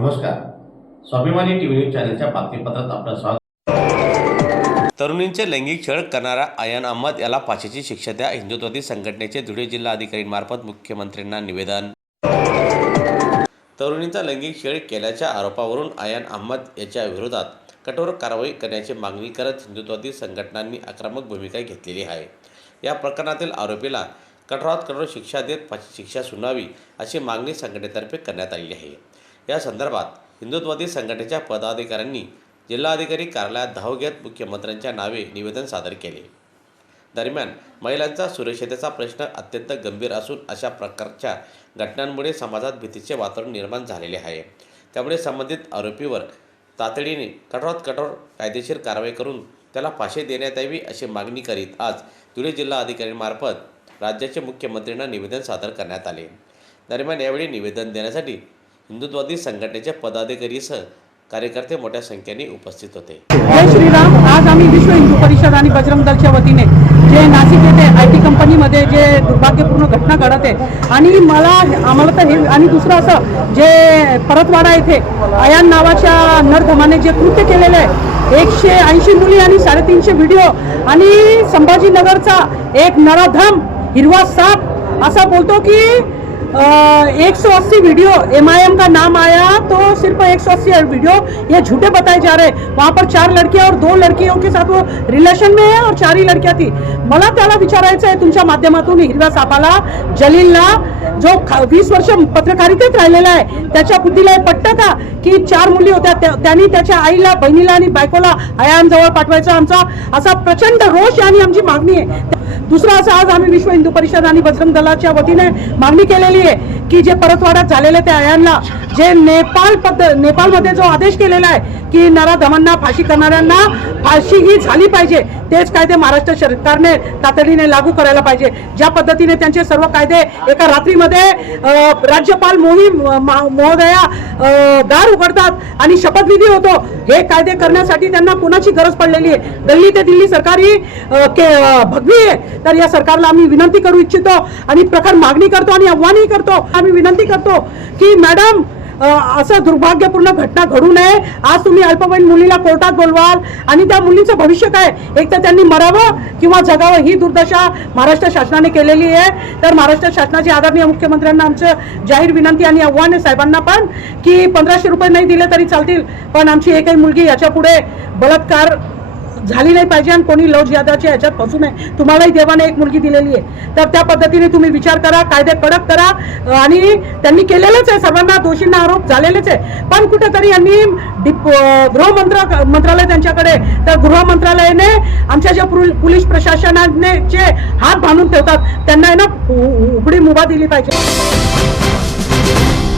नमस्कार. स्वाभिमानी TV news चॅनलच्या बातमीपत्रात आपलं स्वागत. तरुणींचे लैंगिक छळ करणारा अयान अहमद याला फाशीची शिक्षा द्या. हिंदुत्ववादी संघटनेचे धुळे जिल्हा अधिकाऱ्यांमार्फत मुख्यमंत्र्यांना निवेदन. तरुणींचा लैंगिक छळ केल्याच्या आरोपावरून अयान अहमद याच्या विरोधात कठोर कारवाई करण्याची मागणी करत हिंदुत्ववादी संघटनांनी आक्रमक भूमिका घेतलेली आहे. या प्रकरणातील आरोपीला कठोरात कठोर शिक्षा देत फाशी शिक्षा सुनावी अशी मागणी संघटनेतर्फे करण्यात आलेली आहे. या संदर्भात हिंदुत्ववादी संघटनेच्या पदाधिकाऱ्यांनी जिल्हाधिकारी कार्यालयात धाव घेत मुख्यमंत्र्यांच्या नावे निवेदन सादर केले. दरम्यान महिलांचा सुरक्षिततेचा प्रश्न अत्यंत गंभीर असून अशा प्रकारच्या घटनांमुळे समाजात भीतीचे वातावरण निर्माण झालेले आहे. त्यामुळे संबंधित आरोपीवर तातडीने कठोरात कठोर कायदेशीर कारवाई करून त्याला फाशी देण्यात यावी अशी मागणी करीत आज धुळे जिल्हा अधिकाऱ्यांमार्फत राज्याचे मुख्यमंत्र्यांना निवेदन सादर करण्यात आले. दरम्यान यावेळी निवेदन देण्यासाठी हिंदुत्ववादी संघटनेचे पदाधिकारीसह कार्यकर्ते मोठ्या संख्येने उपस्थित होते. जय श्रीराम. आज आम्ही विश्व हिंदू परिषद आणि बजरंग दलच्या वतीने जे नाशिक येथे IT कंपनीमध्ये जे दुर्भाग्यपूर्ण घटना घडत आहे आणि आम्हाला तर हे आणि दुसरं असं जे परतवाडा येथे अयान नावाच्या नरधमाने जे कृत्य केलेलं आहे, 180 मुली आणि 350 व्हिडिओ आणि संभाजीनगरचा एक नराधम हिरवा साप असा बोलतो की 180 वीडियो MIM का नाम आया तो सिर्फ 180 वीडियो ये झूठे बताए जा रहे. वहाँ पर 4 लड़कियां और 2 लड़कियों के साथ वो रिलेशन में है और 4 ही लड़कियां थी. मला त्याला विचारायचं आहे तुमच्या माध्यमातून हिरव्या सापाला जलीलला जो 20 वर्ष पत्रकारितेत राहिलेला आहे त्याच्या बुद्धीला पटतं का की 4 मुली होत्या त्यांनी त्याच्या आईला बहिणीला आणि बायकोला अयानजवळ पाठवायचा. आमचा असा प्रचंड रोष आणि आमची मागणी आहे. दुसरा असं आज आम्ही विश्व हिंदू परिषद आणि बजरंग दलाच्या वतीने मागणी केलेली आहे की जे परतवाड्यात झालेले त्या अयानला जे नेपाळमध्ये जो आदेश केलेला आहे की नराधमांना फाशी करणाऱ्यांना फाशी ही झाली पाहिजे, तेच कायदे महाराष्ट्र सरकारने तातडीने लागू करायला पाहिजे. ज्या पद्धतीने त्यांचे सर्व कायदे एका रात्रीमध्ये राज्यपाल महोदया दार उघडतात आणि शपथविधी होतो, हे कायदे करण्यासाठी त्यांना कोणाची गरज पडलेली आहे. दिल्ली ते दिल्ली सरकारी भगवी आहे. तर या सरकारला आम्ही विनंती करू इच्छितो आणि प्रखर मागणी करतो आणि आव्हानही करतो. आम्ही विनंती करतो की मॅडम असं दुर्भाग्यपूर्ण घटना घडू नये. आज तुम्ही अल्पवयीन मुलीला कोर्टात बोलवाल आणि त्या मुलीचं भविष्य काय, एक तर त्यांनी मरावं किंवा जगावं ही दुर्दशा महाराष्ट्र शासनाने केलेली आहे. तर महाराष्ट्र शासनाचे आदरणीय मुख्यमंत्र्यांना आमचं जाहीर विनंती आणि आव्हान आहे साहेबांना पण की 1500 रुपये नाही दिले तरी चालतील, पण आमची एकही मुलगी याच्या पुढे बलात्कार झाली नाही पाहिजे आणि कोणी लव जिहादाच्या ह्याच्यात फसू नये. तुम्हालाही देवाने एक मुलगी दिलेली आहे, तर त्या पद्धतीने तुम्ही विचार करा, कायदे कडक करा. आणि त्यांनी केलेलेच आहे, सर्वांना दोषींना आरोप झालेलेच आहे, पण कुठेतरी यांनी मंत्रालय त्यांच्याकडे, तर गृह मंत्रालयाने आमच्या ज्या पोलीस प्रशासनाने जे हात बांधून ठेवतात त्यांना ना उघडी मुभा दिली पाहिजे.